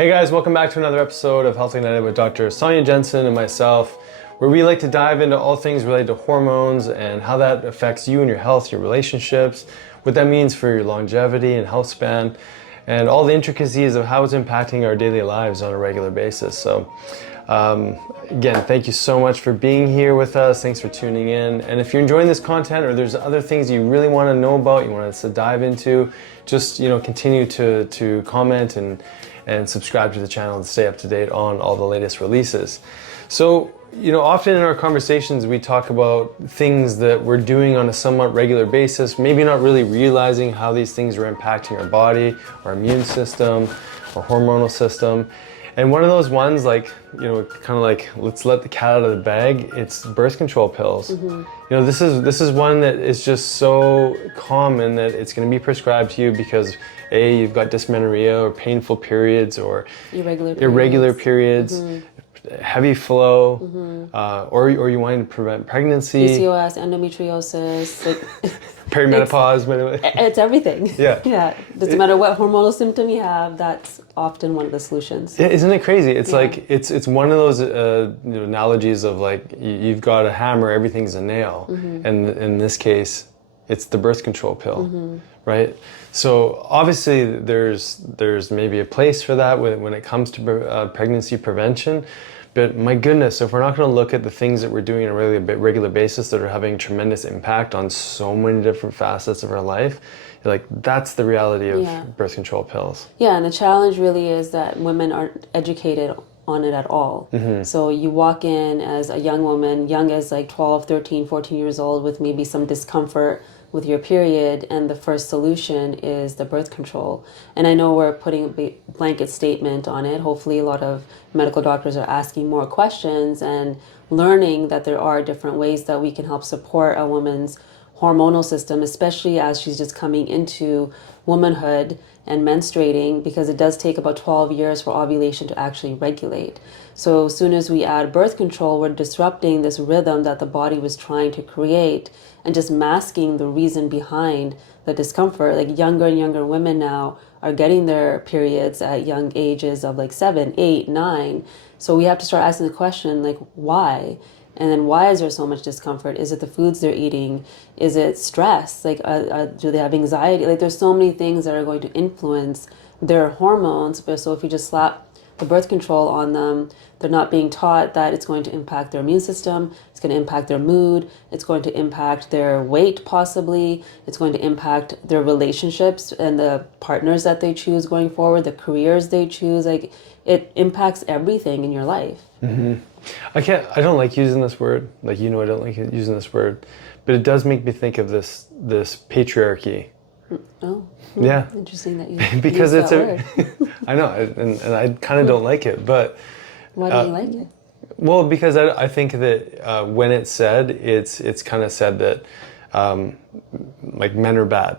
Hey guys, welcome back to another episode of Health United with Dr. Sonia Jensen and myself, where we like to dive into all things related to hormones and how that affects you and your health, your relationships, what that means for your longevity and health span, and all the intricacies of how it's impacting our daily lives on a regular basis. So again, thank you so much for being here with us. Thanks for tuning in. And if you're enjoying this content or there's other things you really want to know about, you want us to dive into, just continue to comment and subscribe to the channel and stay up to date on all the latest releases. So, often in our conversations we talk about things that we're doing on a somewhat regular basis, maybe not really realizing how these things are impacting our body, our immune system, our hormonal system. And one of those ones, kind of like, let's let the cat out of the bag, it's birth control pills. Mm-hmm. This is one that is just so common that it's going to be prescribed to you because you've got dysmenorrhea or painful periods or irregular periods. Mm-hmm. Heavy flow, mm-hmm. Or you wanting to prevent pregnancy, PCOS, endometriosis, perimenopause. It's everything. Yeah, yeah. Doesn't matter what hormonal symptom you have. That's often one of the solutions. Yeah, isn't it crazy? It's like it's one of those analogies of like you've got a hammer, everything's a nail, mm-hmm. and in this case, it's the birth control pill, mm-hmm. right? So obviously there's maybe a place for that when it comes to pregnancy prevention, but my goodness, if we're not going to look at the things that we're doing on a regular basis that are having tremendous impact on so many different facets of our life, that's the reality of birth control pills. Yeah, and the challenge really is that women aren't educated on it at all. Mm-hmm. So you walk in as a young woman, young as like 12, 13, 14 years old with maybe some discomfort with your period, and the first solution is the birth control. And I know we're putting a blanket statement on it. Hopefully a lot of medical doctors are asking more questions and learning that there are different ways that we can help support a woman's hormonal system, especially as she's just coming into womanhood and menstruating, because it does take about 12 years for ovulation to actually regulate. So as soon as we add birth control, we're disrupting this rhythm that the body was trying to create and just masking the reason behind the discomfort. Like younger and younger women now are getting their periods at young ages of like 7, 8, 9. So we have to start asking the question, like, why? And then why is there so much discomfort? Is it the foods they're eating? Is it stress? Like, do they have anxiety? Like, there's so many things that are going to influence their hormones. But so if you just slap the birth control on them, they're not being taught that it's going to impact their immune system. It's going to impact their mood. It's going to impact their weight, possibly. It's going to impact their relationships and the partners that they choose going forward, the careers they choose. Like, it impacts everything in your life. Mm-hmm. I don't like using this word. I don't like using this word, but it does make me think of this patriarchy. Oh, yeah. Interesting that you because use that word. I know, and I kind of don't like it, but why don't you like it? Well, because I think that when it's said, it's kind of said that like men are bad.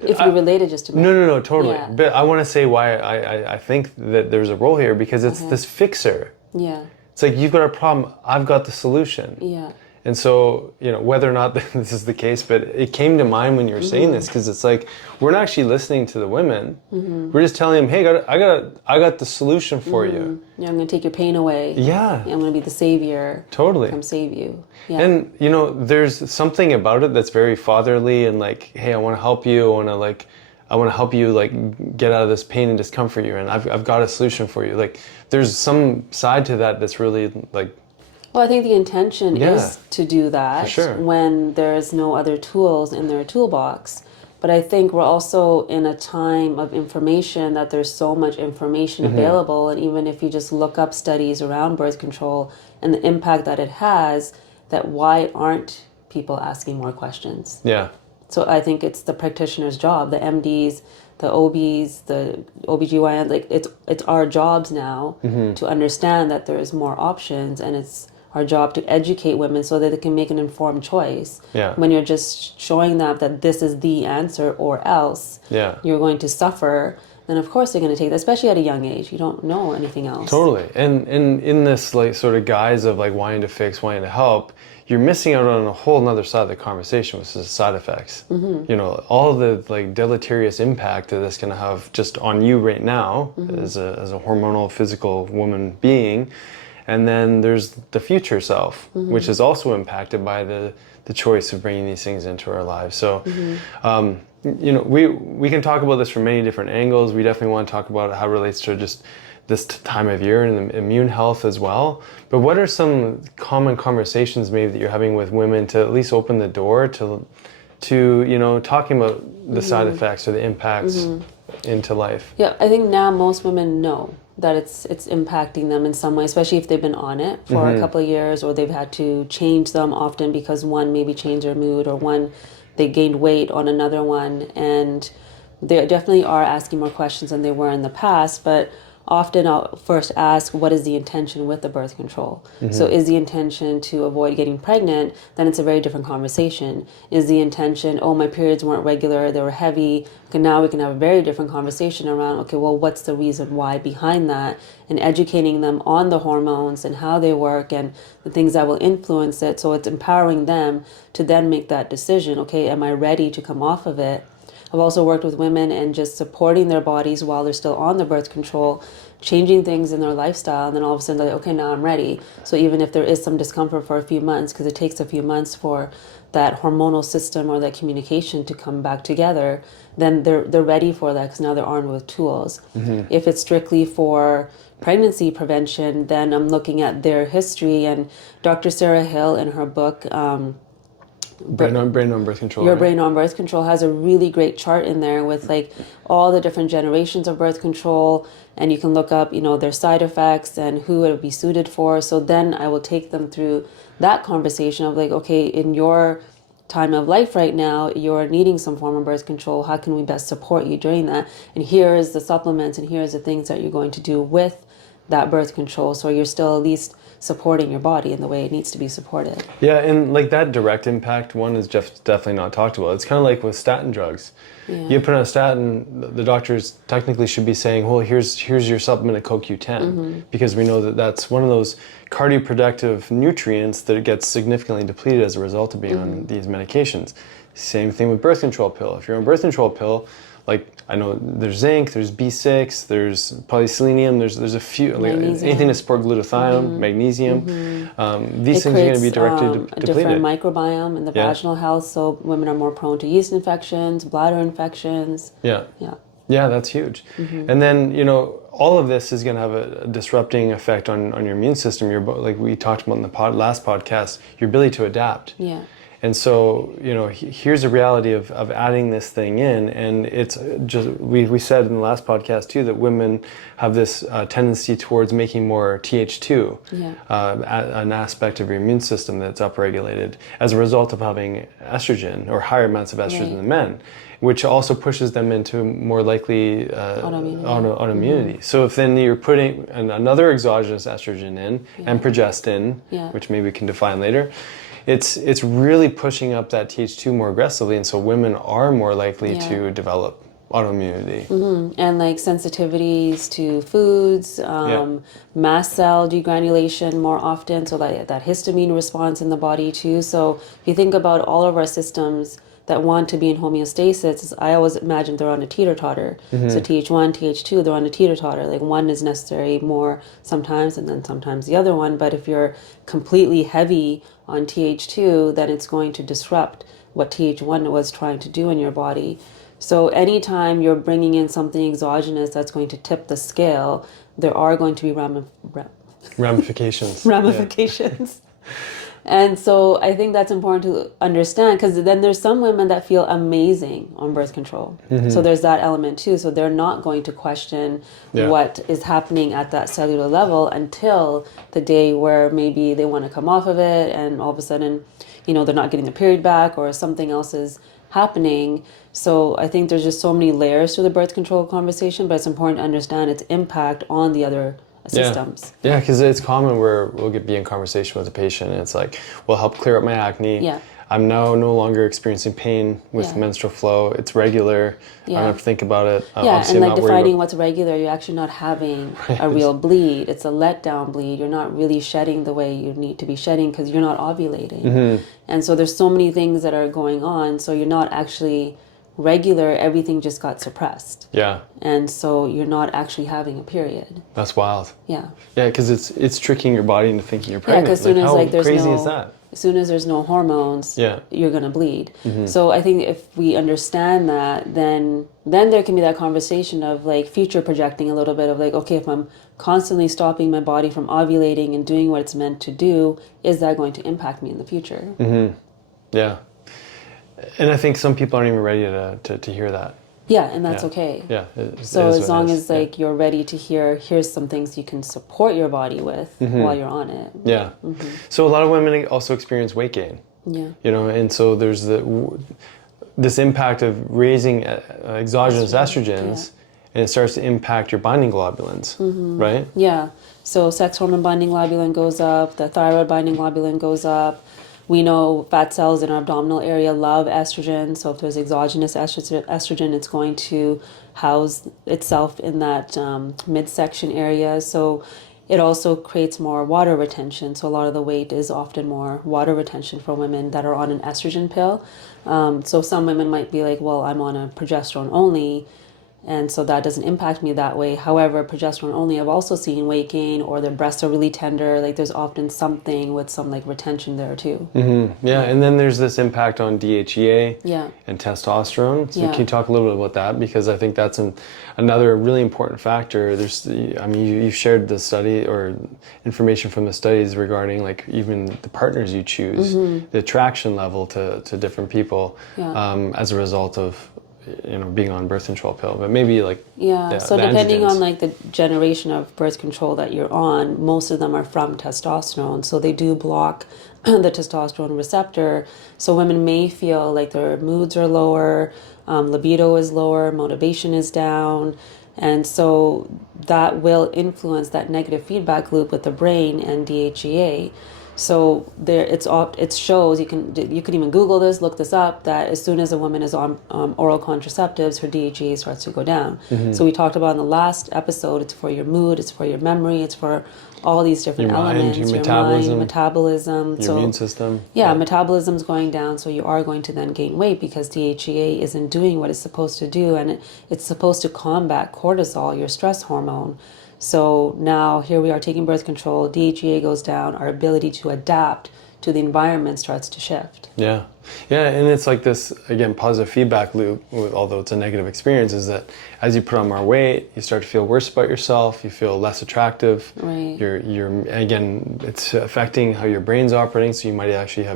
If you relate it just to men. No, totally. Yeah. But I want to say why I think that there's a role here, because it's this fixer. Yeah. It's like, you've got a problem, I've got the solution. Yeah. And so, whether or not this is the case, but it came to mind when you were saying this, because it's like, we're not actually listening to the women. Mm-hmm. We're just telling them, hey, I got the solution for you. Yeah, I'm going to take your pain away. Yeah. I'm going to be the savior. Totally. Come save you. Yeah. And, there's something about it that's very fatherly and like, hey, I want to help you. I want to help you get out of this pain and discomfort you, and I've got a solution for you. Like, there's some side to that that's really like. Well, I think the intention is to do that when there's no other tools in their toolbox. But I think we're also in a time of information that there's so much information available, and even if you just look up studies around birth control and the impact that it has, that why aren't people asking more questions? Yeah. So I think it's the practitioner's job, the MDs, the OBs, the OBGYN, it's our jobs now to understand that there's more options, and it's our job to educate women so that they can make an informed choice. Yeah. When you're just showing them that this is the answer or else, you're going to suffer then of course they're going to take that, especially at a young age. You don't know anything else. Totally. And in this like sort of guise of like wanting to fix, wanting to help, you're missing out on a whole nother side of the conversation, which is side effects. You know, all the like deleterious impact that that's going to have just on you right now as a hormonal, physical woman being. And then there's the future self, which is also impacted by the choice of bringing these things into our lives. So, you know, we can talk about this from many different angles. We definitely want to talk about how it relates to just this time of year and immune health as well. But what are some common conversations maybe that you're having with women to at least open the door to you know, talking about the side effects or the impacts into life? Yeah, I think now most women know that it's impacting them in some way, especially if they've been on it for a couple of years, or they've had to change them often because one maybe changed their mood, or one they gained weight on another one, and they definitely are asking more questions than they were in the past. But often I'll first ask, what is the intention with the birth control? So is the intention to avoid getting pregnant? Then it's a very different conversation. Is the intention, oh, my periods weren't regular, they were heavy? Okay, now we can have a very different conversation around, okay, well, what's the reason why behind that? And educating them on the hormones and how they work and the things that will influence it. So it's empowering them to then make that decision. Okay, am I ready to come off of it? I've also worked with women and just supporting their bodies while they're still on the birth control, changing things in their lifestyle, and then all of a sudden they're like, okay, now I'm ready. So even if there is some discomfort for a few months, because it takes a few months for that hormonal system or that communication to come back together, then they're ready for that because now they're armed with tools. If it's strictly for pregnancy prevention, then I'm looking at their history. And Dr. Sarah Hill, in her book, Brain on birth control. Your right? Brain on Birth Control, has a really great chart in there with like all the different generations of birth control, and you can look up, you know, their side effects and who it would be suited for. So then I will take them through that conversation of like, okay, in your time of life right now, you're needing some form of birth control. How can we best support you during that? And here is the supplements, and here's the things that you're going to do with that birth control, so you're still at least supporting your body in the way it needs to be supported. Yeah, and like that direct impact one is definitely not talked about. It's kind of like with statin drugs. You put on a statin, the doctors technically should be saying, well, here's your supplement of CoQ10, because we know that that's one of those cardioprotective nutrients that gets significantly depleted as a result of being on these medications. Same thing with birth control pill. If you're on birth control pill, like I know there's zinc, there's B6, there's probably selenium, there's a few, like anything to support glutathione, magnesium. These things are going to be directly a depleted. different microbiome in the vaginal health, so women are more prone to yeast infections, bladder infections. Yeah, that's huge. And then, you know, all of this is going to have a disrupting effect on your immune system. Like we talked about in the last podcast, your ability to adapt. And so, you know, here's the reality of adding this thing in, and it's just, we said in the last podcast too that women have this tendency towards making more Th2, an aspect of your immune system that's upregulated as a result of having estrogen or higher amounts of estrogen than men, which also pushes them into more likely autoimmunity. So if then you're putting another exogenous estrogen in and progestin, which maybe we can define later, it's really pushing up that Th2 more aggressively, and so women are more likely to develop autoimmunity. And like sensitivities to foods, mast cell degranulation more often, so that histamine response in the body too. So if you think about all of our systems that want to be in homeostasis, I always imagine they're on a teeter-totter. So Th1, Th2, they're on a teeter-totter. Like one is necessary more sometimes, and then sometimes the other one. But if you're completely heavy on Th2, then it's going to disrupt what Th1 was trying to do in your body. So anytime you're bringing in something exogenous that's going to tip the scale, there are going to be ramifications. Ramifications. And so I think that's important to understand, because then there's some women that feel amazing on birth control. So there's that element too. So they're not going to question what is happening at that cellular level until the day where maybe they want to come off of it, and all of a sudden, you know, they're not getting the period back or something else is happening. So I think there's just so many layers to the birth control conversation, but it's important to understand its impact on the other systems. Yeah, because it's common where we'll be in conversation with a patient and it's like, we'll help clear up my acne. I'm now no longer experiencing pain with menstrual flow. It's regular. I don't have to think about it. And like defining what's regular, you're actually not having a real bleed. It's a letdown bleed. You're not really shedding the way you need to be shedding because you're not ovulating. And so there's so many things that are going on. So you're not actually regular. Everything just got suppressed. Yeah. And so you're not actually having a period. That's wild. Yeah. Yeah, because it's tricking your body into thinking you're pregnant. Yeah, because as soon as there's crazy is that? As soon as there's no hormones, you're going to bleed. So I think if we understand that, then there can be that conversation of like future projecting a little bit of like, okay, if I'm constantly stopping my body from ovulating and doing what it's meant to do, is that going to impact me in the future? Yeah. And I think some people aren't even ready to hear that. Yeah, and that's okay. Yeah. So as long as like you're ready to here's some things you can support your body with while you're on it. Yeah. So a lot of women also experience weight gain. Yeah. You know, and so there's this impact of raising exogenous estrogens, and it starts to impact your binding globulins, right? Yeah. So sex hormone binding globulin goes up, the thyroid binding globulin goes up. We know fat cells in our abdominal area love estrogen. So if there's exogenous estrogen, it's going to house itself in that midsection area. So it also creates more water retention. So a lot of the weight is often more water retention for women that are on an estrogen pill. So some women might be like, well, I'm on a progesterone only, and so that doesn't impact me that way. However, progesterone only, I've also seen weight gain, or their breasts are really tender. Like there's often something with some like retention there too. Yeah, and then there's this impact on DHEA and testosterone. So can you talk a little bit about that? Because I think that's another really important factor. You've shared the study or information from the studies regarding like even the partners you choose, the attraction level to different people as a result of being on birth control pill, but maybe like so depending on like the generation of birth control that you're on, most of them are from testosterone, so they do block the testosterone receptor. So women may feel like their moods are lower, libido is lower, motivation is down, and so that will influence that negative feedback loop with the brain and DHEA. So there, it shows, you can even Google this, look this up, that as soon as a woman is on oral contraceptives, her DHEA starts to go down. So we talked about in the last episode, it's for your mood, it's for your memory, it's for all these different elements, your metabolism, your immune system. Metabolism's going down, so you are going to then gain weight because DHEA isn't doing what it's supposed to do, and it's supposed to combat cortisol, your stress hormone. So now here we are taking birth control, DHEA goes down, our ability to adapt to the environment starts to shift. Yeah, and it's like this, again, positive feedback loop, although it's a negative experience, is that as you put on more weight, you start to feel worse about yourself, you feel less attractive. Right. You're again, it's affecting how your brain's operating, so you might actually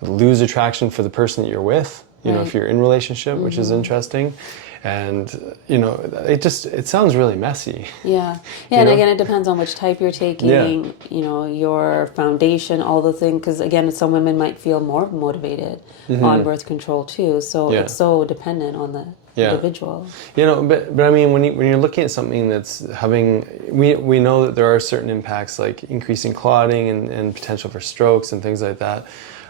lose attraction for the person that you're with, if you're in a relationship, which is interesting. And, it sounds really messy. Yeah, and again, it depends on which type you're taking, your foundation, all the things. Because, again, some women might feel more motivated on birth control, too. So it's so dependent on the individual. But I mean, when you're looking at something that's we know that there are certain impacts like increasing clotting and potential for strokes and things like that.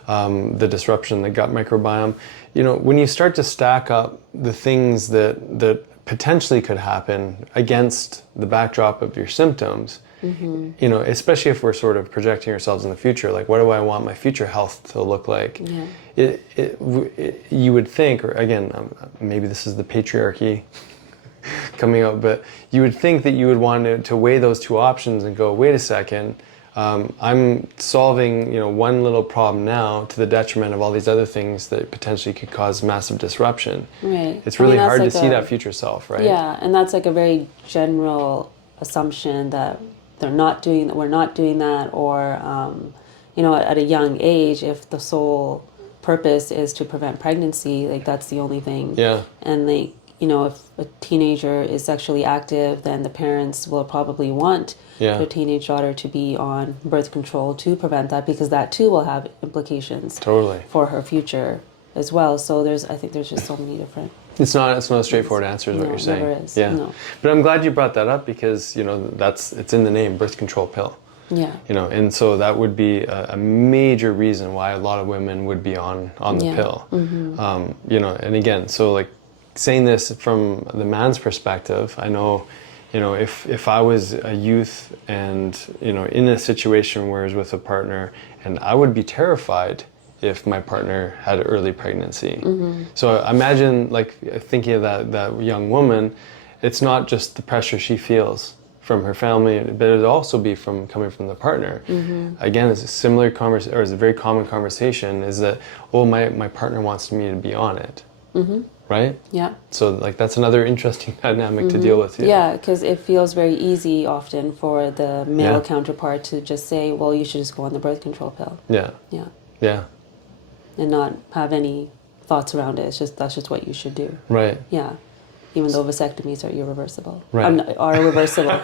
The disruption in the gut microbiome. When you start to stack up the things that potentially could happen against the backdrop of your symptoms, especially if we're sort of projecting ourselves in the future, like what do I want my future health to look like? You would think, or again, maybe this is the patriarchy coming out, but you would think that you would want to weigh those two options and go, wait a second, I'm solving, one little problem now to the detriment of all these other things that potentially could cause massive disruption. Right. It's really hard to see that future self, right? Yeah, and that's like a very general assumption that we're not doing that, or at a young age, if the sole purpose is to prevent pregnancy, like that's the only thing. Yeah. And if a teenager is sexually active, then the parents will probably want their teenage daughter to be on birth control to prevent that, because that too will have implications for her future as well. So I think there's just so many different. It's not a straightforward answer, is what you're saying. It never is. Yeah. No. But I'm glad you brought that up because it's in the name, birth control pill. Yeah. You know, and so that would be a major reason why a lot of women would be on the pill. You know, and again, so like saying this from the man's perspective, I know, you know, if I was a youth and, you know, in a situation where I was with a partner, and I would be terrified if my partner had early pregnancy. So imagine like thinking of that young woman, it's not just the pressure she feels from her family, but it'd also be from coming from the partner. Again, it's a similar conversation, or it's a very common conversation, is that, oh, my partner wants me to be on it. Right? Yeah. So like that's another interesting dynamic to deal with. Yeah, because it feels very easy often for the male counterpart to just say, well, you should just go on the birth control pill. Yeah. Yeah. Yeah. And not have any thoughts around it. It's just, that's just what you should do. Right. Yeah. Even though vasectomies are irreversible. Right. Are reversible.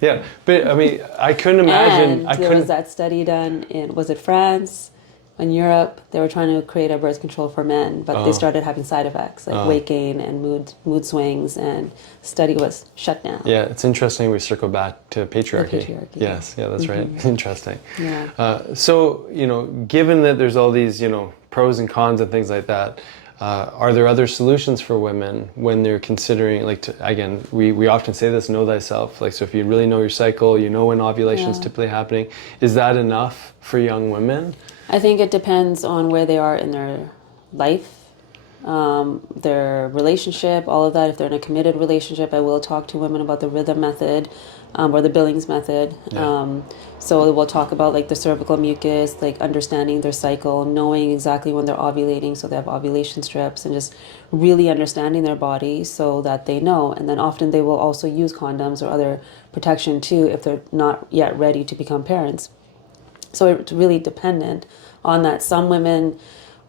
Yeah. But I mean, I couldn't imagine. And there was that study done in, was it France? In Europe, they were trying to create a birth control for men, but they started having side effects like weight gain and mood swings, and the study was shut down. Yeah, it's interesting we circle back to patriarchy. The patriarchy. Yes, yeah, that's right. Interesting. Yeah. So, you know, given that there's all these, you know, pros and cons and things like that, are there other solutions for women when they're considering, like, again, we often say this, know thyself. Like, so if you really know your cycle, you know when ovulation is typically happening, is that enough for young women? I think it depends on where they are in their life, their relationship, all of that. If they're in a committed relationship, I will talk to women about the rhythm method or the Billings method. Yeah. So we'll talk about like the cervical mucus, like understanding their cycle, knowing exactly when they're ovulating, so they have ovulation strips, and just really understanding their body so that they know. And then often they will also use condoms or other protection too if they're not yet ready to become parents. So it's really dependent on that. Some women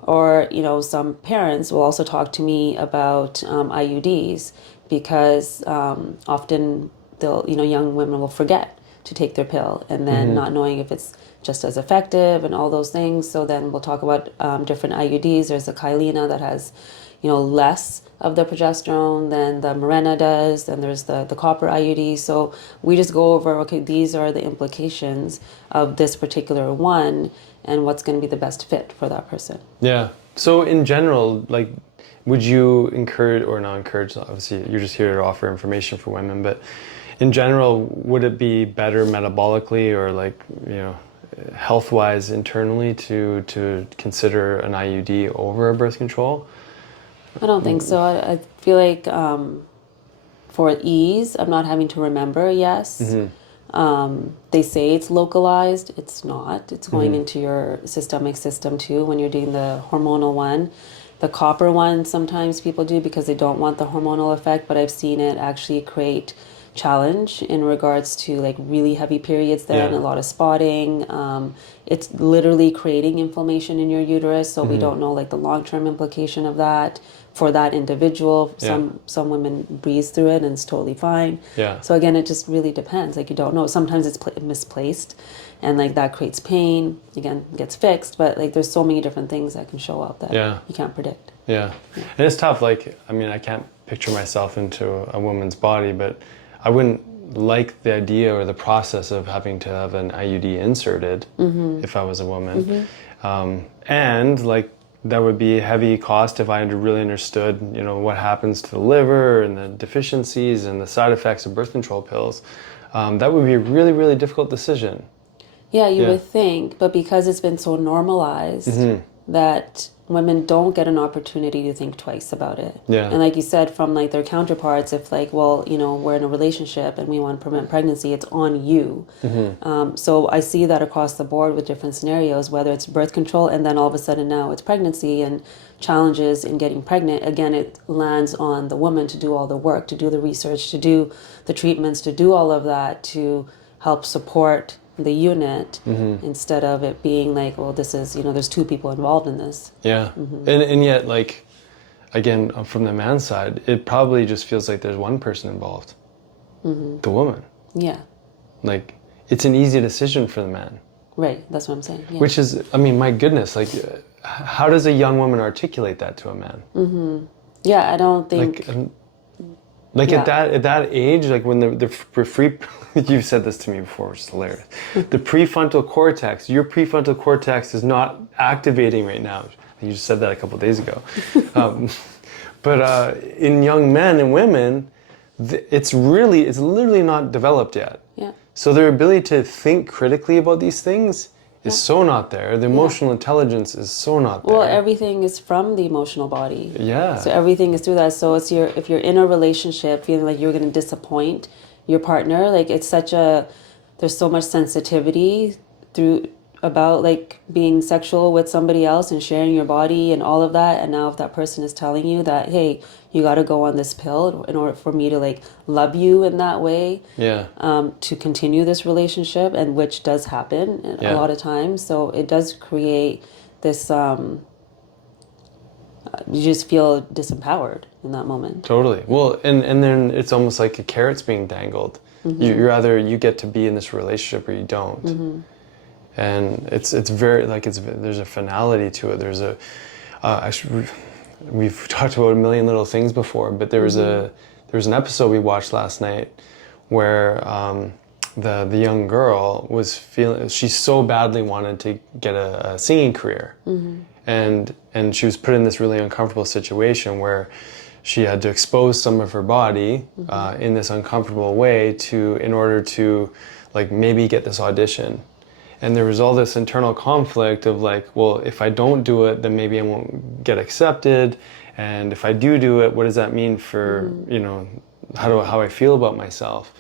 or, you know, some parents will also talk to me about IUDs because often they'll, you know, young women will forget to take their pill and then not knowing if it's just as effective and all those things. So then we'll talk about different IUDs. There's a Kyleena that has, you know, less of the progesterone than the Mirena does. Then there's the copper IUD. So we just go over, okay, these are the implications of this particular one and what's going to be the best fit for that person. Yeah. So in general, like, would you encourage, or not encourage, obviously you're just here to offer information for women, but in general, would it be better metabolically or like, you know, health-wise internally to consider an IUD over a birth control? I don't think so. I feel like for ease, I'm not having to remember, yes. They say it's localized. It's not. It's going into your systemic system too when you're doing the hormonal one. The copper one, sometimes people do because they don't want the hormonal effect, but I've seen it actually create challenge in regards to like really heavy periods then, a lot of spotting. It's literally creating inflammation in your uterus, so we don't know like the long-term implication of that for that individual. Some women breeze through it and it's totally fine. So again, it just really depends. Like you don't know. Sometimes it's misplaced and like that creates pain. Again, gets fixed, but like there's so many different things that can show up that you can't predict. And it's tough. Like, I mean, I can't picture myself into a woman's body, but I wouldn't like the idea or the process of having to have an IUD inserted if I was a woman. And like that would be a heavy cost if I had really understood, you know, what happens to the liver and the deficiencies and the side effects of birth control pills. That would be a really, really difficult decision. Yeah, you would think, but because it's been so normalized that women don't get an opportunity to think twice about it. And like you said, from like their counterparts, if like, well, you know, we're in a relationship and we want to prevent pregnancy, it's on you. So I see that across the board with different scenarios, whether it's birth control and then all of a sudden now it's pregnancy and challenges in getting pregnant. Again, it lands on the woman to do all the work, to do the research, to do the treatments, to do all of that, to help support the unit instead of it being like, well, this is, you know, there's two people involved in this. And yet, like, again, from the man's side, it probably just feels like there's one person involved, the woman. Like, it's an easy decision for the man. Right, that's what I'm saying. Which is, I mean, my goodness, like, how does a young woman articulate that to a man? Yeah, I don't think... Like, Like Yeah. at that age, like when the free, you've said this to me before, which is hilarious. The prefrontal cortex, your prefrontal cortex is not activating right now. You just said that a couple of days ago. Um, but in young men and women, it's literally not developed yet. Yeah. So their ability to think critically about these things is so not there. The emotional intelligence is so not there. Well, everything is from the emotional body. Yeah. So everything is through that. So it's if you're in a relationship feeling like you're going to disappoint your partner, like there's so much sensitivity about like being sexual with somebody else and sharing your body and all of that. And now if that person is telling you that, hey, you got to go on this pill in order for me to like love you in that way, to continue this relationship, and which does happen a lot of times. So it does create this, you just feel disempowered in that moment. Totally. Well, and then it's almost like a carrot's being dangled. You're either you get to be in this relationship or you don't. And it's very like there's a finality to it. There's a we've talked about a million little things before, but there was an episode we watched last night where the young girl was she so badly wanted to get a singing career, and she was put in this really uncomfortable situation where she had to expose some of her body in this uncomfortable way in order to like maybe get this audition. And there was all this internal conflict of like, well, if I don't do it, then maybe I won't get accepted. And if I do it, what does that mean for, how I feel about myself?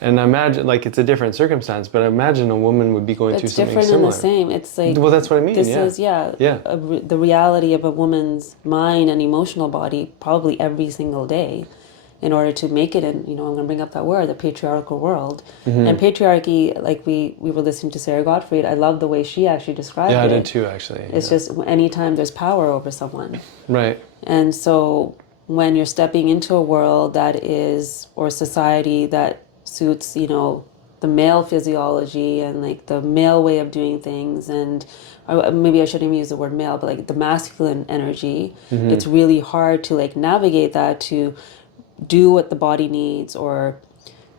And I imagine, like, it's a different circumstance, but I imagine a woman would be going through something similar. It's different and the same. It's like... Well, that's what I mean, This is, the reality of a woman's mind and emotional body probably every single day in order to make it in, I'm going to bring up that word, the patriarchal world. And patriarchy, like we were listening to Sarah Gottfried, I love the way she actually described it. Yeah, I did too, actually. It's just anytime there's power over someone. Right. And so when you're stepping into a world that is, or society that suits, the male physiology and like the male way of doing things, and maybe I shouldn't even use the word male, but like the masculine energy, it's really hard to like navigate that, to do what the body needs or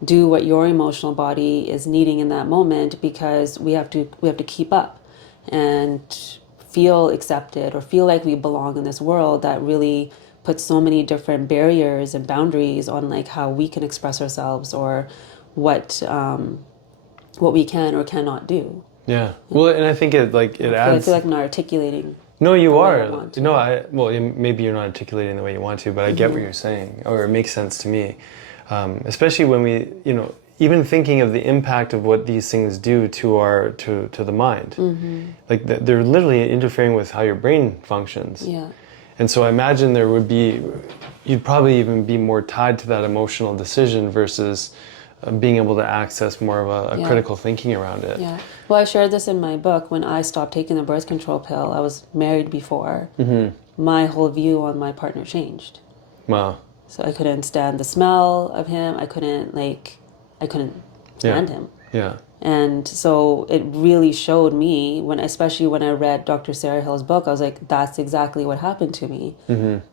do what your emotional body is needing in that moment, because we have to keep up and feel accepted or feel like we belong in this world that really puts so many different barriers and boundaries on like how we can express ourselves or what we can or cannot do. Yeah. Well, and I think it adds... I feel like I'm not articulating. No, you are. Maybe you're not articulating the way you want to, but I get what you're saying, or it makes sense to me. Especially when we, even thinking of the impact of what these things do to the mind. Like they're literally interfering with how your brain functions. Yeah. And so I imagine you'd probably even be more tied to that emotional decision versus being able to access more of a critical thinking around it. Yeah. Well, I shared this in my book. When I stopped taking the birth control pill, I was married before. My whole view on my partner changed. Wow. So I couldn't stand the smell of him. I couldn't stand him. Yeah. And so it really showed me, especially when I read Dr. Sarah Hill's book, I was like, that's exactly what happened to me.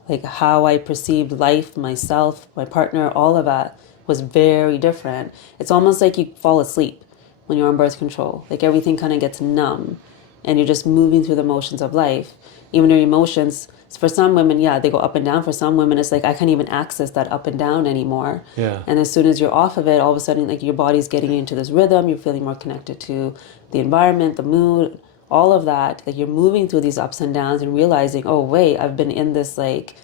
Like how I perceived life, myself, my partner, all of that was very different. It's almost like you fall asleep when you're on birth control. Like everything kind of gets numb and you're just moving through the motions of life. Even your emotions, for some women, they go up and down. For some women, it's like, I can't even access that up and down anymore. Yeah. And as soon as you're off of it, all of a sudden, like your body's getting into this rhythm. You're feeling more connected to the environment, the mood, all of that. Like you're moving through these ups and downs and realizing, oh, wait, I've been in this like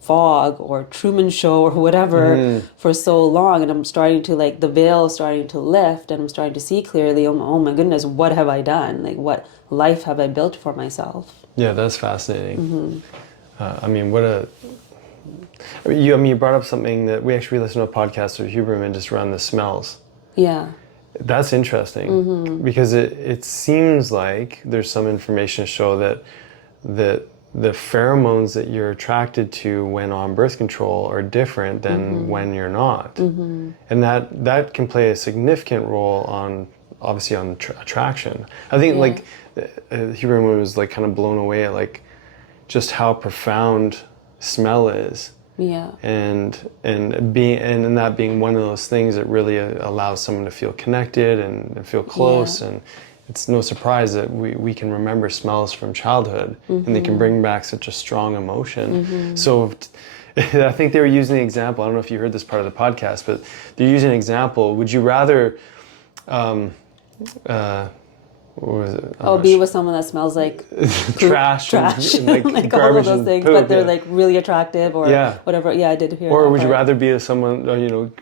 fog or Truman Show or whatever for so long, and I'm starting to like the veil is starting to lift and I'm starting to see clearly, oh my goodness, what have I done? Like what life have I built for myself? Yeah, that's fascinating. You brought up something that we actually listened to a podcast with Huberman just around the smells. Yeah. That's interesting because it seems like there's some information to show that the pheromones that you're attracted to when on birth control are different than when you're not. And that can play a significant role on attraction. I think like Huberman was like kind of blown away at like just how profound smell is. Yeah. And that being one of those things that really allows someone to feel connected and feel close. And it's no surprise that we can remember smells from childhood, and they can bring back such a strong emotion. So I think they were using the example, I don't know if you heard this part of the podcast, but they're using an example. Would you rather what was it? Be with someone that smells like trash, and like, like all garbage of those and things, poop, but they're like really attractive or whatever. Yeah, I did hear or that would you part. rather be with someone,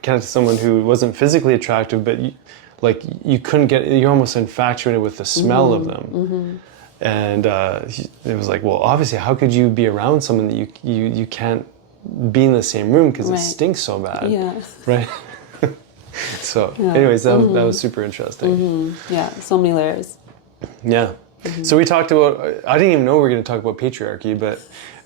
kind of someone who wasn't physically attractive, but you couldn't get, you're almost infatuated with the smell of them. And it was like, well, obviously, how could you be around someone that you can't be in the same room because it stinks so bad? Yeah. Right. So, anyways, that was super interesting. Yeah, so many layers. Yeah. So we talked about, I didn't even know we were going to talk about patriarchy, but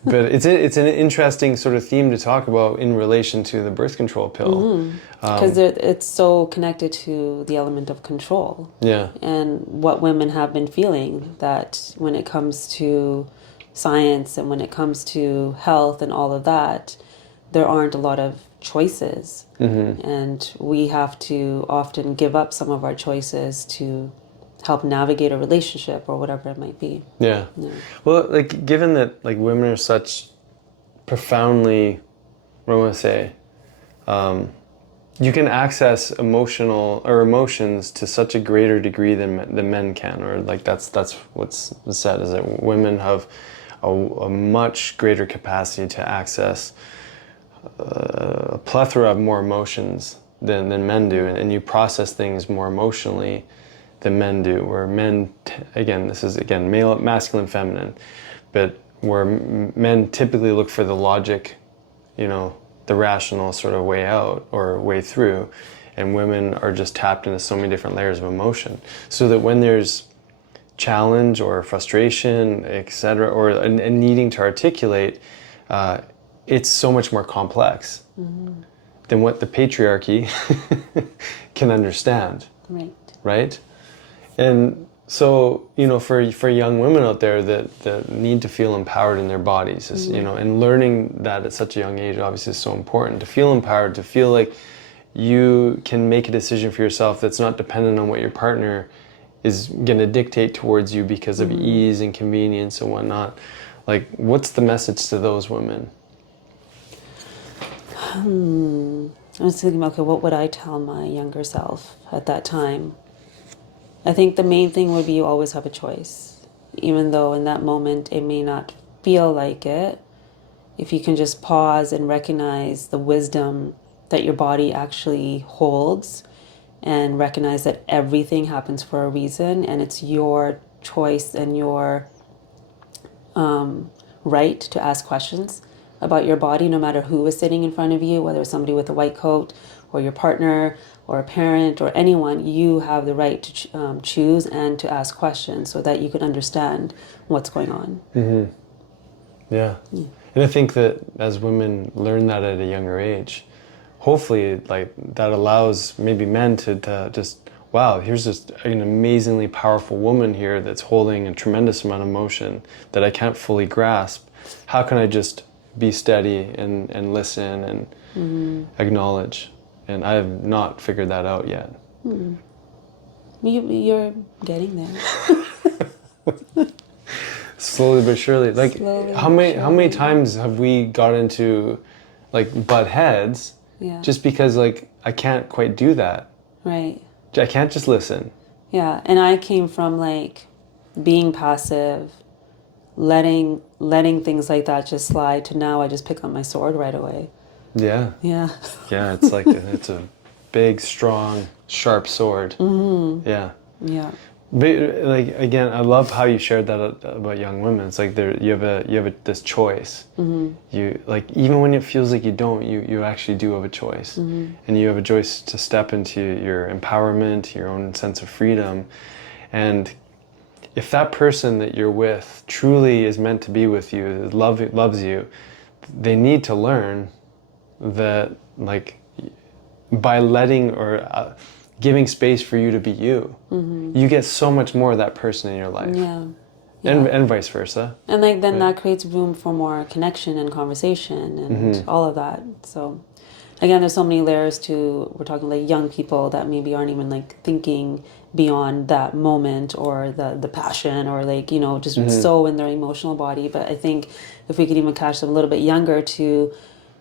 it's an interesting sort of theme to talk about in relation to the birth control pill. Because it's so connected to the element of control. Yeah. And what women have been feeling, that when it comes to science and when it comes to health and all of that, there aren't a lot of choices. And we have to often give up some of our choices to help navigate a relationship or whatever it might be. Yeah. Well, like, given that like women are such profoundly, what do I want to say, you can access emotions to such a greater degree than men can, or like that's what's said, is that women have a much greater capacity to access a plethora of more emotions than men do, and you process things more emotionally than men do, where men, this is male, masculine, feminine, but where men typically look for the logic, the rational sort of way out or way through, and women are just tapped into so many different layers of emotion, so that when there's challenge or frustration, etc., or a needing to articulate, it's so much more complex than what the patriarchy can understand. Right? And so, for young women out there that need to feel empowered in their bodies, is, and learning that at such a young age obviously is so important, to feel empowered, to feel like you can make a decision for yourself that's not dependent on what your partner is going to dictate towards you because of ease and convenience and whatnot. Like, what's the message to those women? I was thinking, okay, what would I tell my younger self at that time? I think the main thing would be you always have a choice. Even though in that moment it may not feel like it, if you can just pause and recognize the wisdom that your body actually holds, and recognize that everything happens for a reason, and it's your choice and your right to ask questions about your body, no matter who is sitting in front of you, whether it's somebody with a white coat or your partner or a parent or anyone. You have the right to choose and to ask questions so that you can understand what's going on. Yeah. And I think that as women learn that at a younger age, hopefully like that allows maybe men to just, wow, here's just an amazingly powerful woman here that's holding a tremendous amount of emotion that I can't fully grasp. How can I just be steady and listen and acknowledge? And I have not figured that out yet. You're getting there. Slowly but surely. Like, how many times have we got into like butt heads just because like I can't quite do that. Right. I can't just listen. Yeah, and I came from like being passive, letting things like that just slide, to now I just pick up my sword right away. Yeah. Yeah. Yeah, it's like it's a big, strong, sharp sword. Yeah. Yeah. But, like, again, I love how you shared that about young women. It's like you have this choice. You, like, even when it feels like you don't, you actually do have a choice, and you have a choice to step into your empowerment, your own sense of freedom. And if that person that you're with truly is meant to be with you, loves you, they need to learn that, like, by letting or giving space for you to be you, you get so much more of that person in your life. Yeah. and vice versa. And like then that creates room for more connection and conversation and all of that. So again, there's so many layers to, we're talking like young people that maybe aren't even like thinking beyond that moment or the passion or like, you know, just so in their emotional body. But I think if we could even catch them a little bit younger to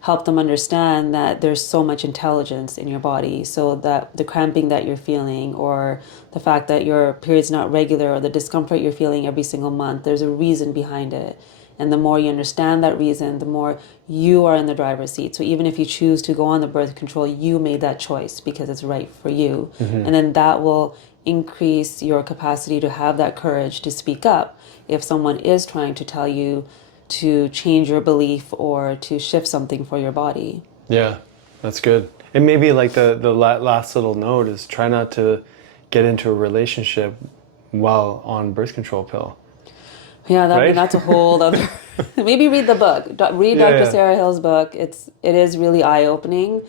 help them understand that there's so much intelligence in your body, so that the cramping that you're feeling or the fact that your period's not regular or the discomfort you're feeling every single month, there's a reason behind it. And the more you understand that reason, the more you are in the driver's seat. So even if you choose to go on the birth control, you made that choice because it's right for you. And then that will increase your capacity to have that courage to speak up if someone is trying to tell you to change your belief or to shift something for your body. Yeah, that's good. And maybe like the last little note is try not to get into a relationship while on birth control pill. Yeah, Right? that's a whole other... Maybe read the book. Read Dr. Sarah Hill's book. It is really eye-opening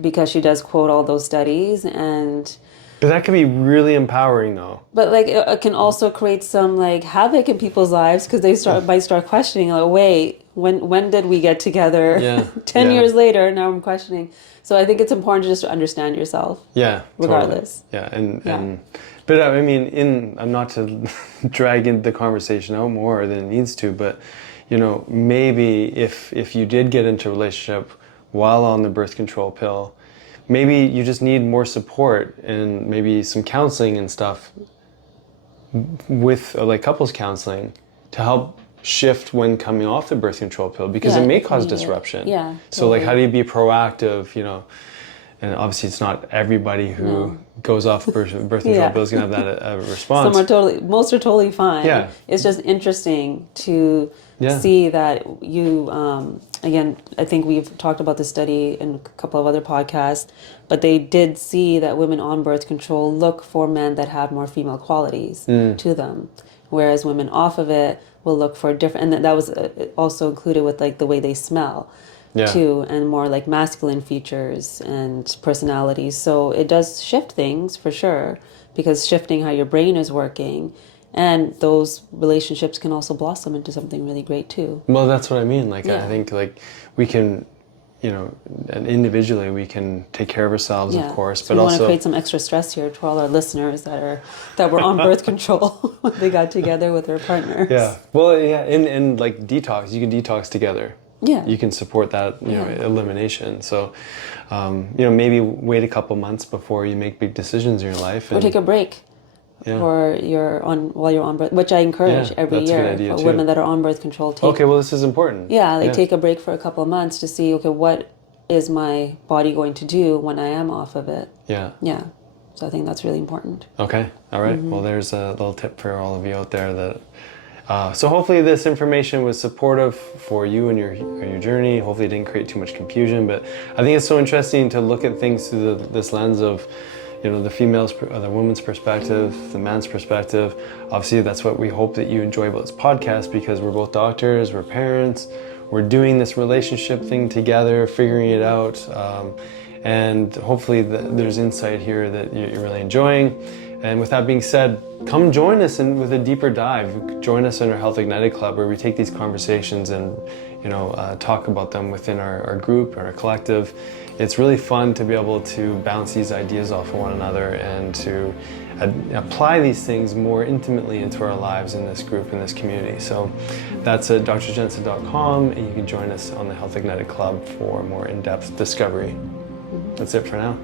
because she does quote all those studies and... But that can be really empowering though. But like it can also create some like havoc in people's lives because they might start questioning like, wait, when did we get together? Yeah. 10 years later, now I'm questioning. So I think it's important just to understand yourself. Yeah. Regardless. Totally. Yeah. And but I mean, I'm not to drag the conversation out more than it needs to, but you know, maybe if you did get into a relationship while on the birth control pill, maybe you just need more support and maybe some counseling and stuff with like couples counseling to help shift when coming off the birth control pill because it may cause disruption. Yeah. Totally. So like how do you be proactive, you know? And obviously it's not everybody who goes off birth control pill is going to have that response. Most are totally fine. Yeah. It's just interesting to see that you, again, I think we've talked about this study in a couple of other podcasts, but they did see that women on birth control look for men that have more female qualities to them, whereas women off of it will look for different, and that was also included with like the way they smell. Too, and more like masculine features and personalities. So it does shift things for sure, because shifting how your brain is working, and those relationships can also blossom into something really great too. Well, that's what I mean. Like I think like we can, you know, and individually we can take care of ourselves, of course, so but we also want to create some extra stress here for all our listeners that were on birth control when they got together with their partners. Yeah. Well, and like detox, you can detox together. Yeah. You can support that, you know, elimination. So, you know, maybe wait a couple months before you make big decisions in your life. Or take a break while you're on birth, which I encourage every year for women that are on birth control. Okay, well, this is important. Yeah, take a break for a couple of months to see, okay, what is my body going to do when I am off of it? Yeah. Yeah. So I think that's really important. Okay. All right. Well, there's a little tip for all of you out there that... so hopefully this information was supportive for you and your journey. Hopefully it didn't create too much confusion, but I think it's so interesting to look at things through this lens of, you know, the woman's perspective, the man's perspective. Obviously that's what we hope that you enjoy about this podcast, because we're both doctors, we're parents, we're doing this relationship thing together, figuring it out, and hopefully there's insight here that you're really enjoying. And with that being said, come join us with a deeper dive. Join us in our Health Ignited Club, where we take these conversations and, you know, talk about them within our group, our collective. It's really fun to be able to bounce these ideas off of one another and to apply these things more intimately into our lives in this group, in this community. So that's at drjensen.com, and you can join us on the Health Ignited Club for more in-depth discovery. That's it for now.